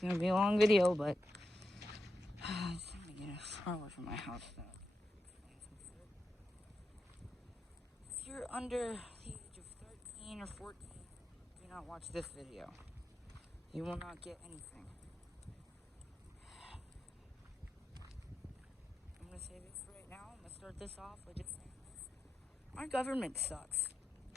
It's gonna be a long video, but I'm gonna get a stroller from my house. If you're under the age of 13 or 14, do not watch this video. You will not get anything. I'm gonna say this right now. I'm gonna start this off by just saying this. Our government sucks.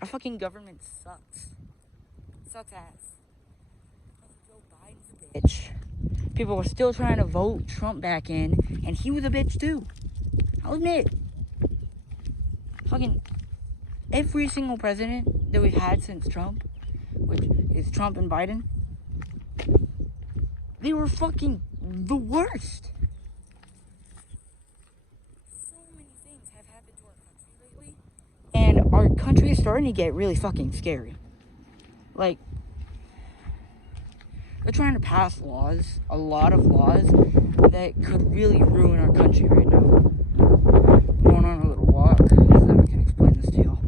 Our fucking government sucks. Sucks ass. Joe Biden's a bitch. People were still trying to vote Trump back in, and he was a bitch too. I'll admit. Fucking every single president that we've had since Trump, which is Trump and Biden, they were fucking the worst. So many things have happened to our country lately, and our country is starting to get really fucking scary. Like, they're trying to pass laws, a lot of laws, that could really ruin our country right now. I'm going on a little walk so that we can explain this to y'all.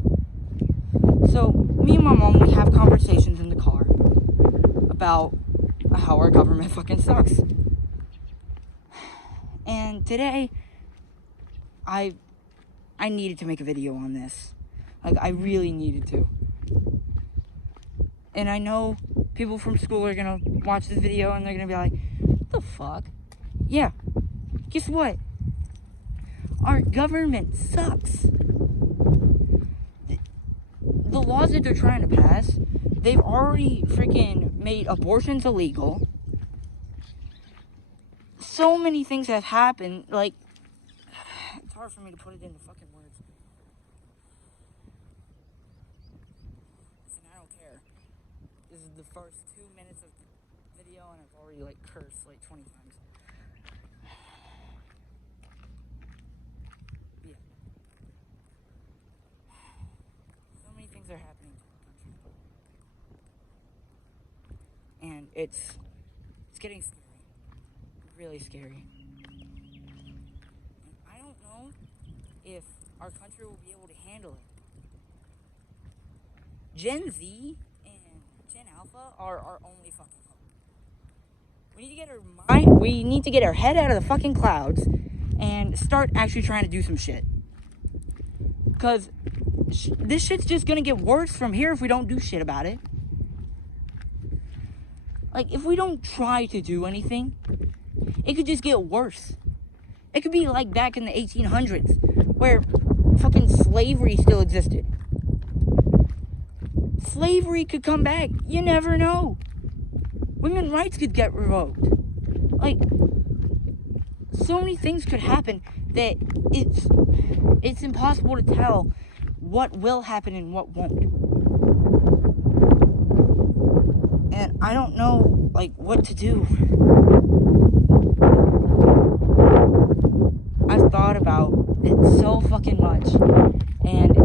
So, me and my mom, we have conversations in the car about how our government fucking sucks. And today, I needed to make a video on this. Like, I really needed to. And I know people from school are gonna watch this video and they're gonna be like, what the fuck? Yeah, guess what? Our government sucks. The laws that they're trying to pass, they've already freaking made abortions illegal. So many things have happened, like, it's hard for me to put it into fucking words. Listen, I don't care. This is the first 2 minutes of the video and I've already, like, cursed, like, 20 times. Yeah. So many things are happening to our country. And it's getting scary. Really scary. And I don't know if our country will be able to handle it. Gen Z and Gen Alpha are our only fucking hope. We need to get our head out of the fucking clouds and start actually trying to do some shit. Because this shit's just gonna get worse from here if we don't do shit about it. Like, if we don't try to do anything, it could just get worse. It could be like back in the 1800s, where fucking slavery still existed. Slavery could come back. You never know. Women's rights could get revoked. Like, so many things could happen that it's impossible to tell what will happen and what won't. And I don't know, like, what to do. I've thought about it so fucking much. And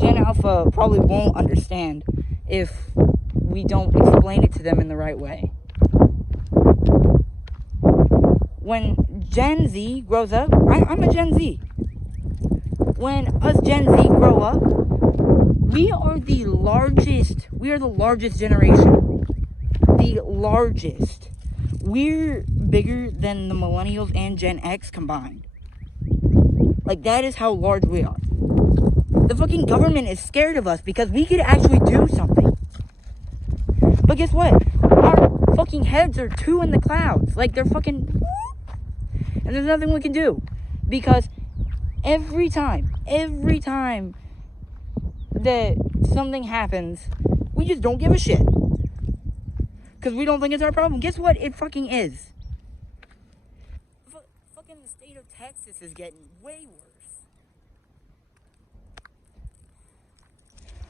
Gen Alpha probably won't understand if we don't explain it to them in the right way. When Gen Z grows up, I'm a Gen Z. When us Gen Z grow up, we are the largest generation. The largest. We're bigger than the millennials and Gen X combined. Like, that is how large we are. The fucking government is scared of us because we could actually do something. But guess what? Our fucking heads are too in the clouds. Like, they're fucking... And there's nothing we can do. Because every time that something happens, we just don't give a shit. Because we don't think it's our problem. Guess what? It fucking is. Fucking the state of Texas is getting way worse.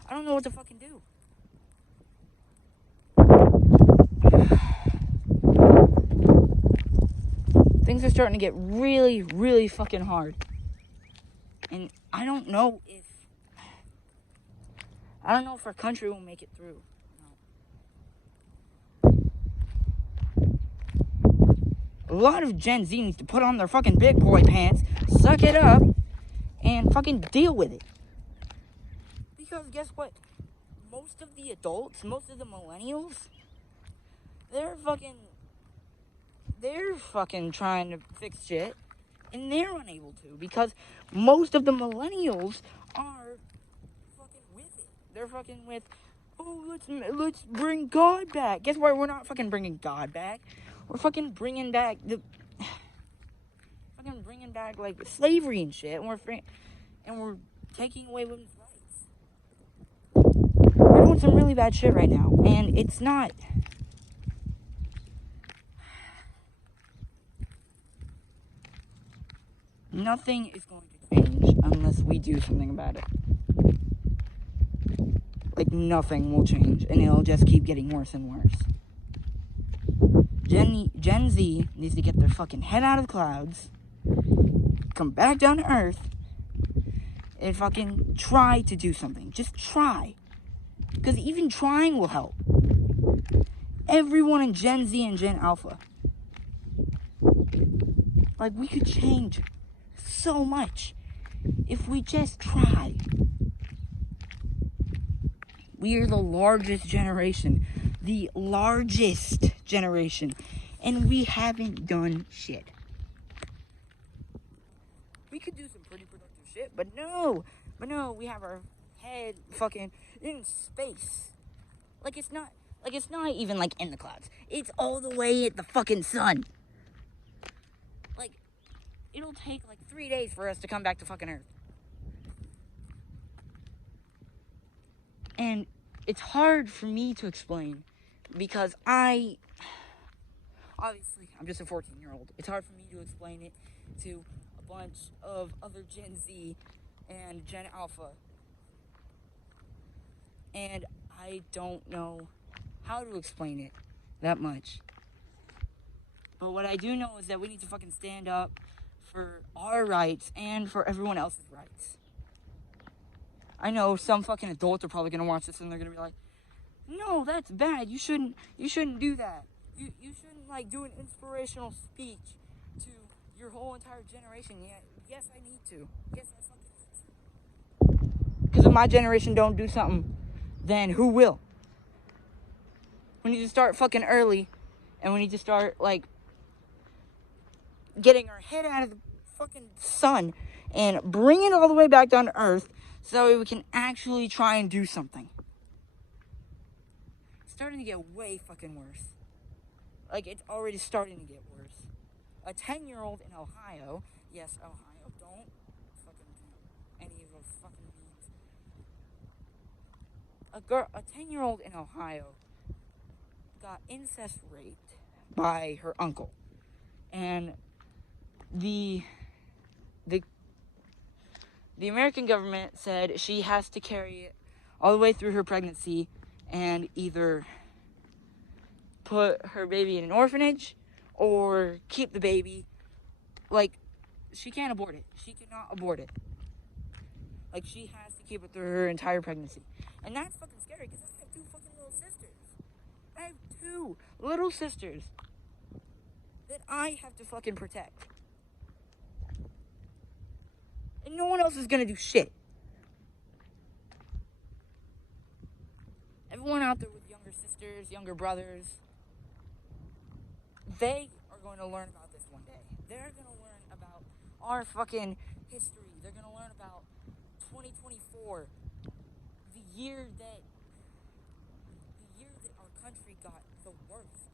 I don't know what to fucking do. Things are starting to get really, really fucking hard. And I don't know if our country will make it through. A lot of Gen Z needs to put on their fucking big boy pants, suck it up, and fucking deal with it. Because guess what? most of the adults, most of the millennials, they're fucking trying to fix shit, and they're unable to, because most of the millennials are fucking with it. They're fucking with, oh, let's bring God back. Guess what? We're not fucking bringing God back. We're fucking bringing back like slavery and shit, and we're taking away women's rights. We're doing some really bad shit right now, and it's not. Nothing is going to change unless we do something about it. Like, nothing will change, and it'll just keep getting worse and worse. Gen Z needs to get their fucking head out of the clouds, come back down to earth, and fucking try to do something. Just try. Because even trying will help. Everyone in Gen Z and Gen Alpha. Like, we could change so much if we just try. We are the largest generation. The largest generation. And we haven't done shit. We could do some pretty productive shit, but no, we have our head fucking in space. Like, it's not even like in the clouds. It's all the way at the fucking sun. Like, it'll take like 3 days for us to come back to fucking Earth. And it's hard for me to explain because obviously, I'm just a 14-year-old. It's hard for me to explain it to a bunch of other Gen Z and Gen Alpha. And I don't know how to explain it that much. But what I do know is that we need to fucking stand up for our rights and for everyone else's rights. I know some fucking adults are probably gonna watch this and they're gonna be like, no, that's bad. You shouldn't do that. You shouldn't like do an inspirational speech to your whole entire generation. Yeah, yes, I need to. Yes, I fucking need to. Because if my generation don't do something, then who will? We need to start fucking early, and we need to start like getting our head out of the fucking sun and bring it all the way back down to earth so we can actually try and do something. It's starting to get way fucking worse. Like, it's already starting to get worse. A 10-year-old in Ohio, yes, Ohio, don't fucking do any of those fucking memes. A 10-year-old in Ohio got incest raped by her uncle. And the American government said she has to carry it all the way through her pregnancy and either put her baby in an orphanage or keep the baby. Like, she can't abort it. She cannot abort it. Like, she has to keep it through her entire pregnancy. And that's fucking scary because I have 2 fucking little sisters. I have 2 little sisters that I have to fucking protect. And no one else is gonna do shit. Everyone out there with younger sisters, younger brothers, they are going to learn about this one day. They're gonna learn about our fucking history. They're gonna learn about 2024, the year that our country got the worst.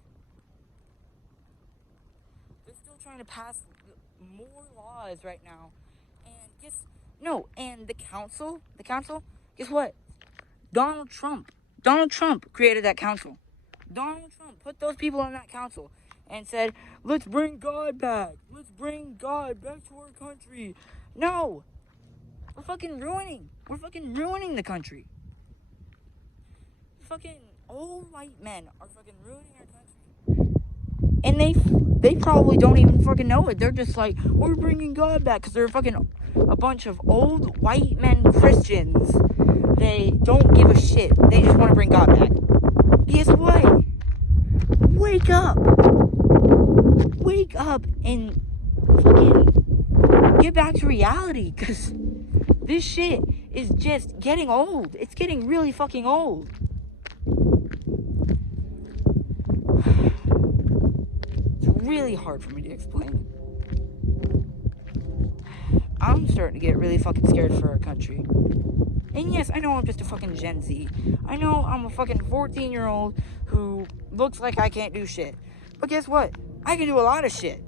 They're still trying to pass more laws right now. And the council, guess what? Donald Trump created that council. Donald Trump put those people in that council and said, let's bring God back. Let's bring God back to our country. No. We're fucking ruining the country. Fucking old white men are fucking ruining our country. And they probably don't even fucking know it. They're just like, we're bringing God back because they're fucking a bunch of old white men Christians. They don't give a shit. They just want to bring God back. Guess what? Wake up. Wake up and fucking get back to reality because this shit is just getting old. It's getting really fucking old. really hard for me to explain. I'm starting to get really fucking scared for our country. And yes, I know I'm just a fucking Gen Z. I know I'm a fucking 14-year-old who looks like I can't do shit. But guess what? I can do a lot of shit.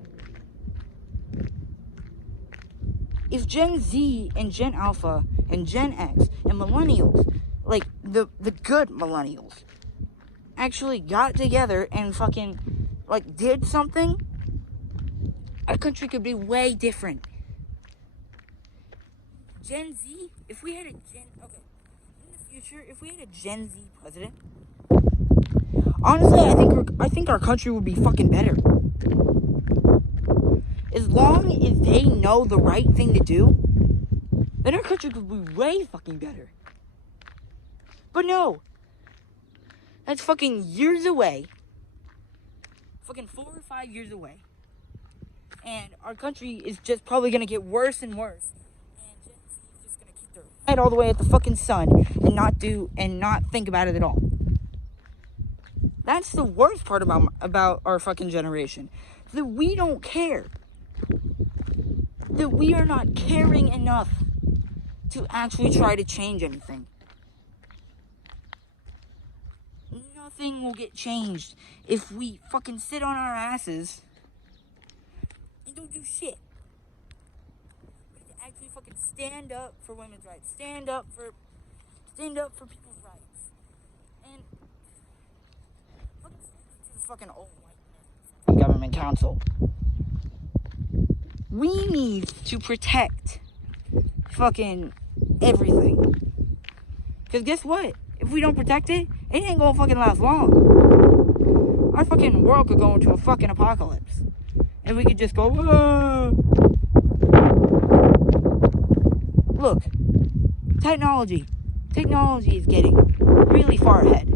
If Gen Z and Gen Alpha and Gen X and millennials, like the good millennials, actually got together and fucking like did something, our country could be way different. Gen Z, if we had a Gen, okay, in the future, if we had a Gen Z president, honestly, I think our country would be fucking better. As long as they know the right thing to do, then our country could be way fucking better. But no, that's fucking years away. Fucking 4 or 5 years away. And our country is just probably gonna get worse and worse. And Gen Z is just gonna keep their head all the way at the fucking sun and not think about it at all. That's the worst part about our fucking generation. That we don't care. That we are not caring enough to actually try to change anything. Nothing will get changed if we fucking sit on our asses and don't do shit. We need to actually fucking stand up for women's rights. Stand up for people's rights. And to the fucking old white man government council. We need to protect fucking everything. Because guess what? If we don't protect it, it ain't gonna fucking last long. Our fucking world could go into a fucking apocalypse. And we could just go, ah. Look, technology is getting really far ahead.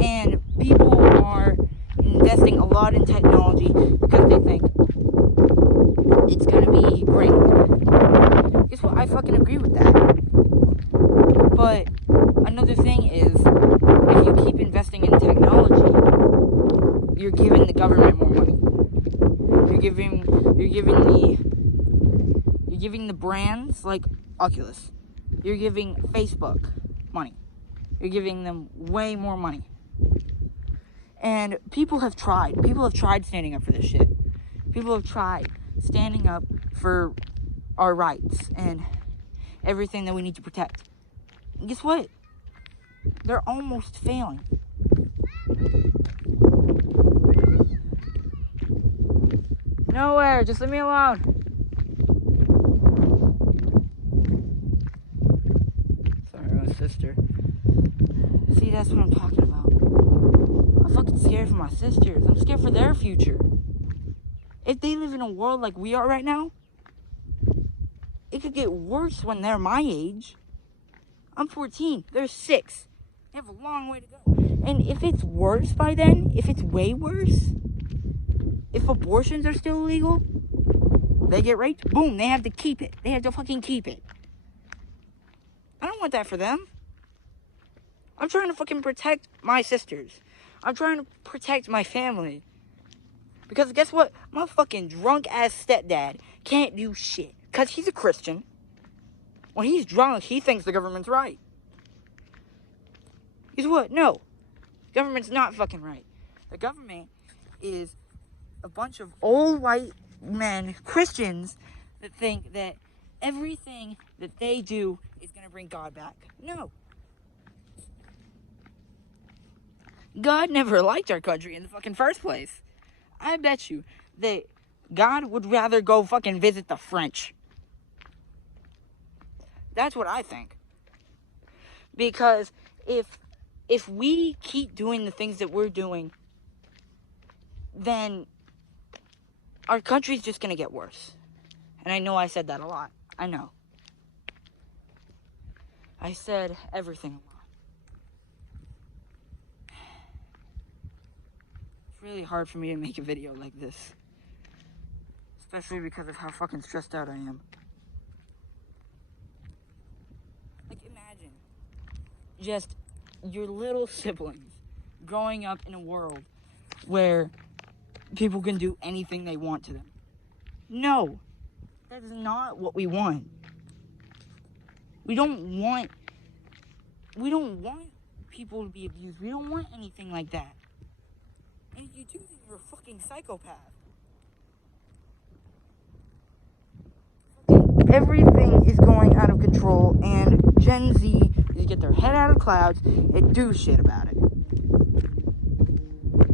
And people are investing a lot in technology because they think it's gonna be great. Guess what? I fucking agree with that. But another thing is, if you keep investing in technology, you're giving the government more money. You're giving the brands like Oculus. You're giving Facebook money. You're giving them way more money. And people have tried. People have tried standing up for this shit. People have tried standing up for our rights and everything that we need to protect. And guess what? They're almost failing. Nowhere, just leave me alone. Sorry, my sister. See, that's what I'm talking about. I'm fucking scared for my sisters. I'm scared for their future. If they live in a world like we are right now, it could get worse when they're my age. I'm 14. They're 6. They have a long way to go. And if it's worse by then, if it's way worse, if abortions are still illegal, they get raped, boom, they have to keep it. They have to fucking keep it. I don't want that for them. I'm trying to fucking protect my sisters. I'm trying to protect my family. Because guess what? My fucking drunk-ass stepdad can't do shit. Because he's a Christian. When he's drunk, he thinks the government's right. Guess what? No. The government's not fucking right. The government is a bunch of old white men, Christians, that think that everything that they do is going to bring God back. No. God never liked our country in the fucking first place. I bet you that God would rather go fucking visit the French. That's what I think. Because if we keep doing the things that we're doing, then our country's just going to get worse. And I know I said that a lot. I know. I said everything a lot. It's really hard for me to make a video like this. Especially because of how fucking stressed out I am. Like, imagine just your little siblings growing up in a world where people can do anything they want to them. No, that is not what we want. We don't want people to be abused. We don't want anything like that. And if you do, then you're a fucking psychopath. Everything is going out of control, and Gen Z needs to get their head out of the clouds and do shit about it.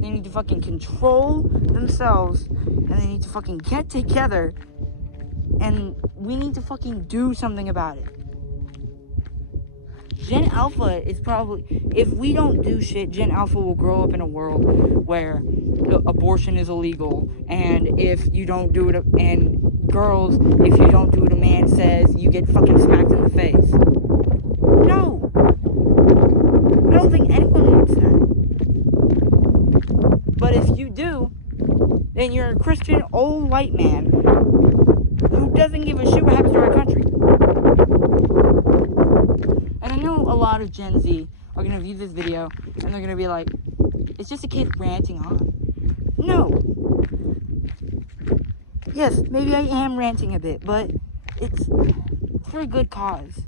They need to fucking control themselves, and they need to fucking get together, and we need to fucking do something about it. Gen Alpha is probably, if we don't do shit, Gen Alpha will grow up in a world where abortion is illegal, and if you don't do it, and girls, if you don't do what a man says, you get fucking smacked in the face. No! I don't think anyone wants that. But if you do, then you're a Christian old white man who doesn't give a shit what happens to our country. And I know a lot of Gen Z are going to view this video and they're going to be like, it's just a kid ranting on. No. Yes, maybe I am ranting a bit, but it's for a good cause.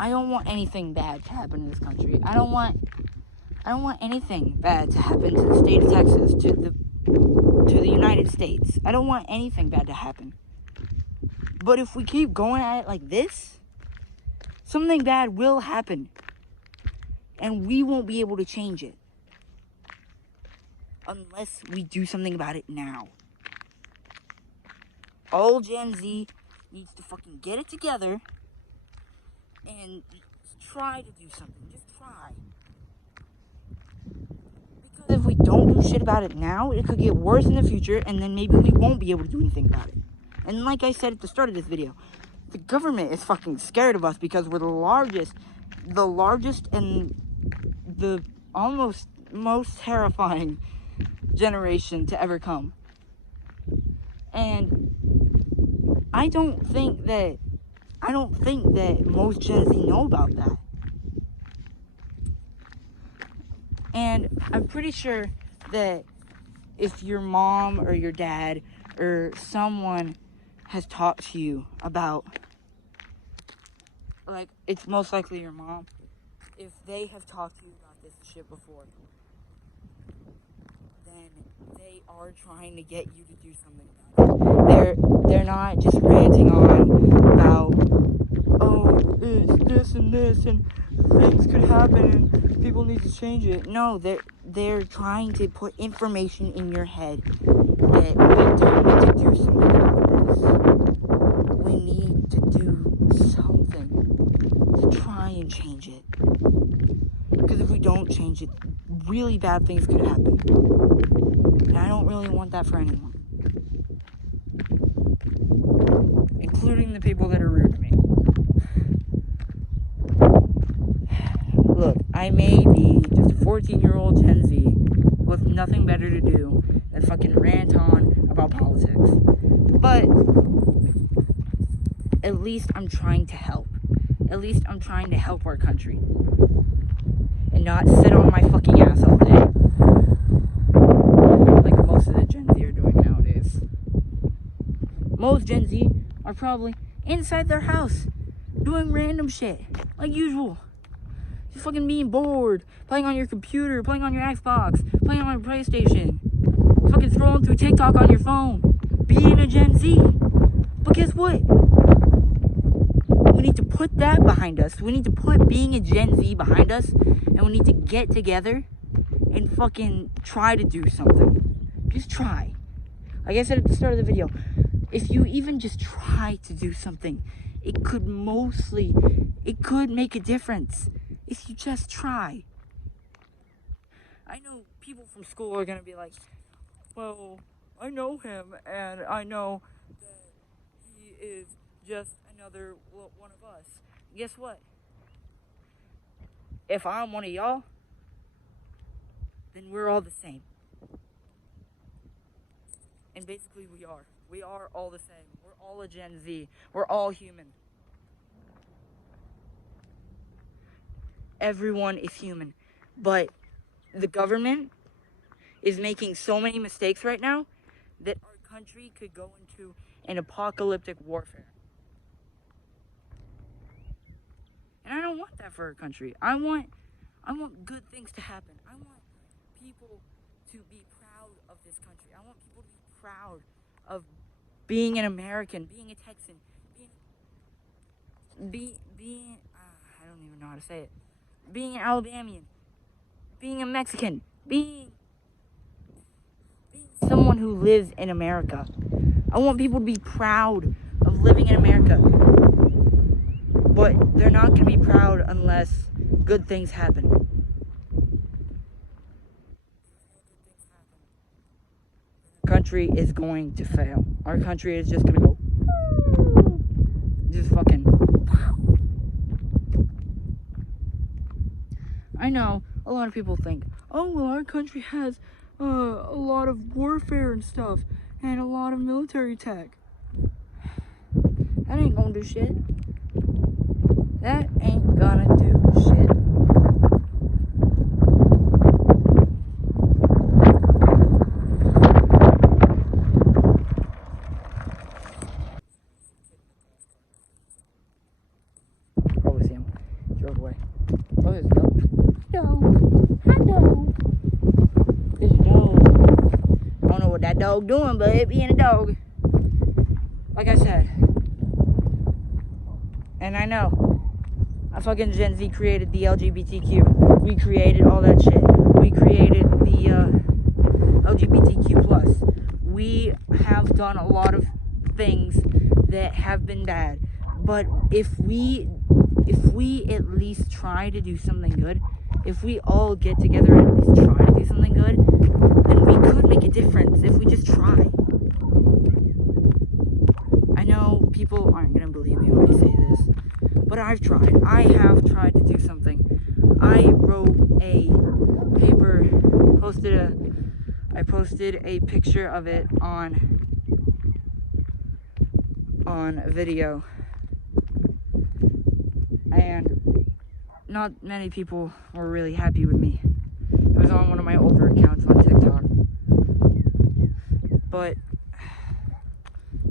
I don't want anything bad to happen in this country. I don't want anything bad to happen to the state of Texas, to the United States. I don't want anything bad to happen. But if we keep going at it like this, something bad will happen. And we won't be able to change it. Unless we do something about it now. All Gen Z needs to fucking get it together and try to do something. Just try. Because if we don't do shit about it now, it could get worse in the future, and then maybe we won't be able to do anything about it. And like I said at the start of this video, the government is fucking scared of us because we're the largest and the almost most terrifying generation to ever come. And I don't think that most Gen Z know about that. And I'm pretty sure that if your mom or your dad or someone has talked to you about, like, it's most likely your mom, if they have talked to you about this shit before, then they are trying to get you to do something about it. They're not just ranting on about, oh, it's this and this and things could happen and people need to change it. No, they're trying to put information in your head that we don't need to do something about this. We need to do something to try and change it. Because if we don't change it, really bad things could happen. And I don't really want that for anyone. Including the people that are rude to me. Look, I may be just a 14-year-old Gen Z with nothing better to do than fucking rant on about politics. But at least I'm trying to help. At least I'm trying to help our country. And not sit on my fucking ass all day. Like most of the Gen Z are doing nowadays. Most Gen Z are probably inside their house doing random shit. Like usual. Just fucking being bored. Playing on your computer. Playing on your Xbox. Playing on your PlayStation. Fucking scrolling through TikTok on your phone. Being a Gen Z. But guess what? We need to put that behind us. We need to put being a Gen Z behind us. And we need to get together and fucking try to do something. Just try. Like I said at the start of the video, if you even just try to do something, it could make a difference. If you just try. I know people from school are going to be like, well, I know him and I know that he is just another one of us. Guess what? If I'm one of y'all, then we're all the same. And basically we are. We are all the same. We're all a Gen Z. We're all human. Everyone is human. But the government is making so many mistakes right now that our country could go into an apocalyptic warfare. And I don't want that for our country. I want good things to happen. I want people to be proud of this country. I want people to be proud of being an American, being a Texan, being I don't even know how to say it. Being an Alabamian, being a Mexican, being someone who lives in America. I want people to be proud of living in America. But they're not going to be proud unless good things happen. Our country is going to fail. Our country is just going to go, just fucking. I know a lot of people think, oh, well, our country has a lot of warfare and stuff and a lot of military tech. That ain't gonna do shit. That ain't gonna do shit. Probably see him. Drove away. Oh, there's a dog. Hello. There's a dog. I don't know what that dog doing, but it being a dog. Like I said. And I know. I fucking Gen Z created the LGBTQ. We created all that shit. We created the LGBTQ plus. We have done a lot of things that have been bad. But if we at least try to do something good, if we all get together and at least try to do something good, then we could make a difference if we just try. I know people aren't gonna believe me when I say this, but I've tried. I have tried to do something. I wrote a paper, I posted a picture of it on video. And not many people were really happy with me. It was on one of my older accounts on TikTok. But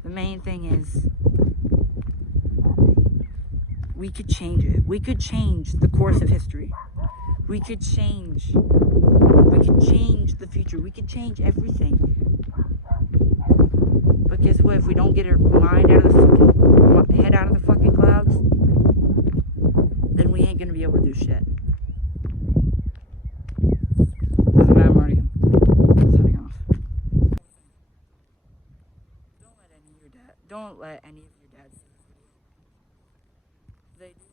the main thing is, we could change it. We could change the course of history. We could change the future. We could change everything. But guess what? If we don't get our mind out of the head out of the fucking clouds, then we ain't gonna be able to do shit. Doesn't matter, I'm already signing off. Don't let any of your dads see this video. They do.